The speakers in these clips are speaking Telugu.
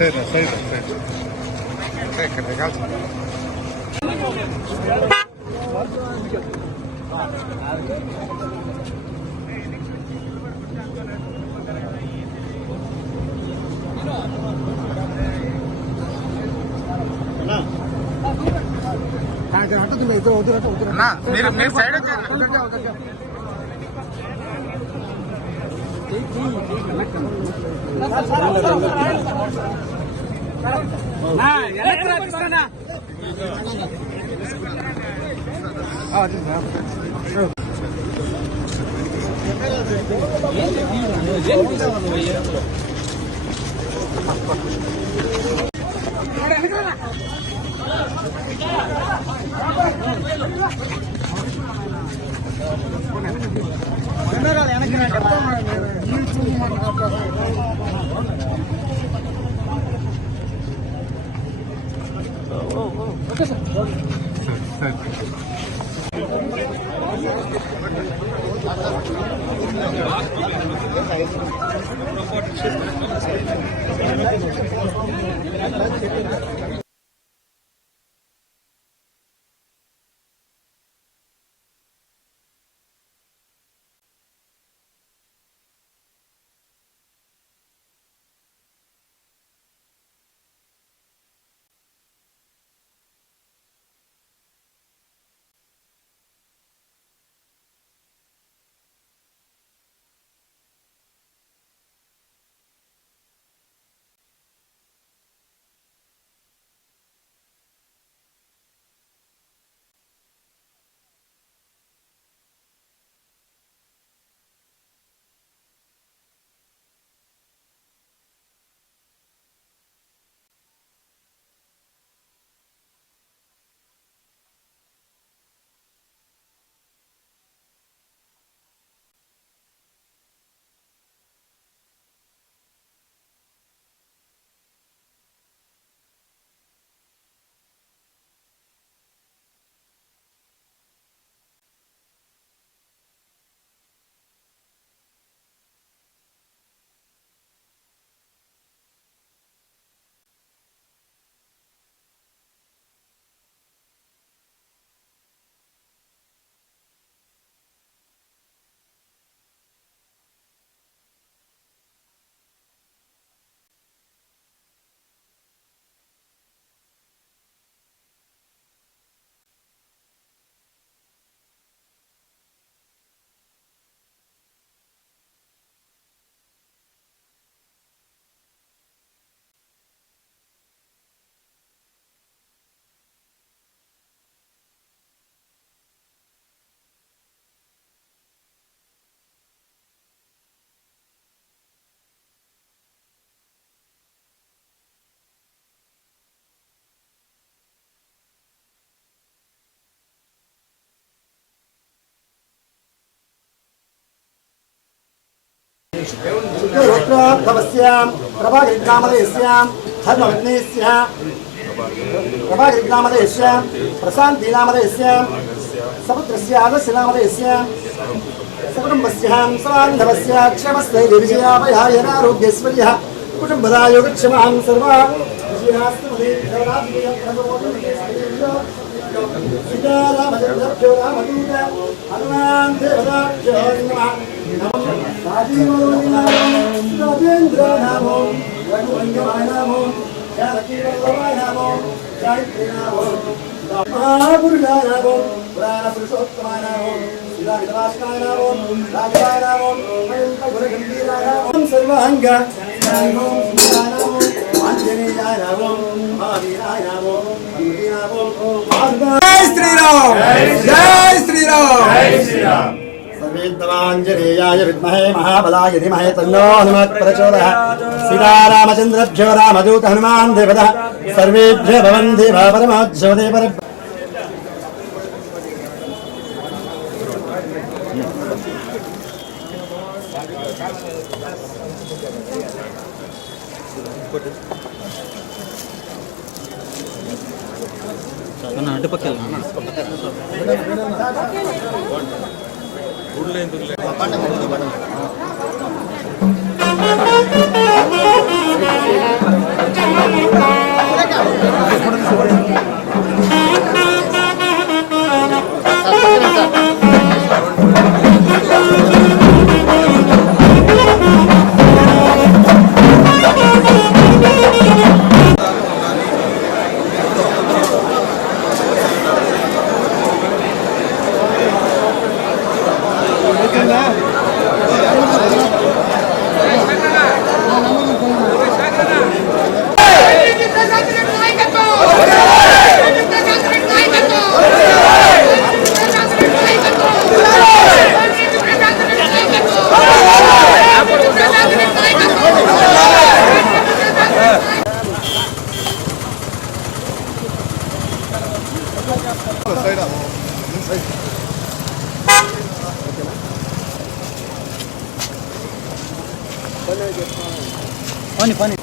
మీరు సైడ్ रुद्रोद्भवस्यां प्रभागिरिनामधेयस्यां धर्मविघ्नेस्यां प्रभागिरिनामधेयस्यां प्रशान्तिनामधेयस्यां समुद्रस्यादस्यनामधेयस्यां सकुटुम्बस्यां समान्धवस्यां क्षेमस्थैर्यविजयाभयायनारोग्यैश्वर्यः कुटुम्बदायोगक्षमां सर्वा सीतारामचन्द्रभ्यो रामदूत हनुमान् देवताभ्यो नमः राजेन्द्र नामो रघुवंशमाय नामो जानकीवल्लभाय नामो गायत्री नामो महापुरुषाय नामो पुराणपुरुषोत्तमाय नामो शिलाविलासनाय नामो राघवाय नामो मयंकगुणगंभीराय नामो सर्वांग नामो नामो आंजनेयाय नामो महावीराय नामो हनुमते नामो जय श्री राम जय श्री राम जय श्री राम सर्वेन्द्रमाञ्जनेयाय विद्महे महाबलाय धीमहि तन्नो हनुमत् प्रचोदयात् सीतारामचन्द्रभ्यो रामदूत हनुमान् देवतः सर्वेभ्यो भवन्ति परमोज्ज्वले पर పని పని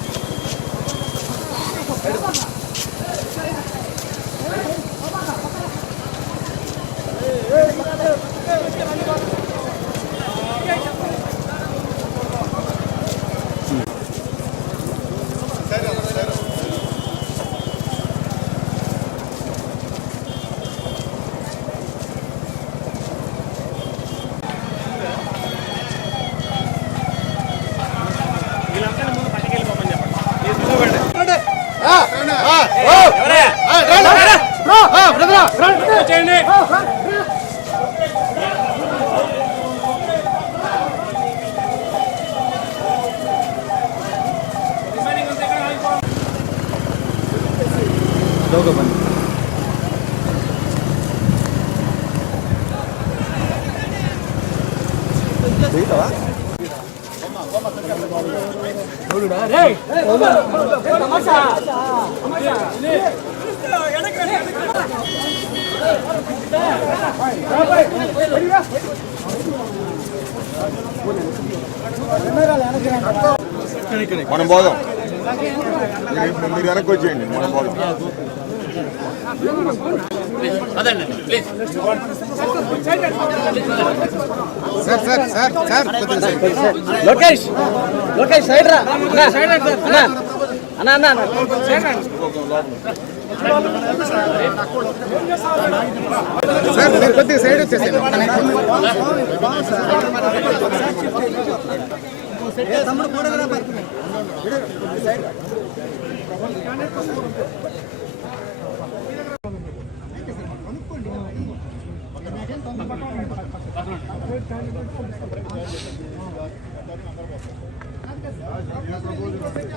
మనం పోదాం. మీరు వెనక్కి వచ్చేయండి, మనం పోదాం. లోకేష్ లోకేష్ సైడ్ రా సైడ్ అన్న అన్న అన్న సార్ మీరు కొద్దిగా సైడ్ వచ్చేసేయండి. తమ్ముడు ఫోటోగ్రాఫర్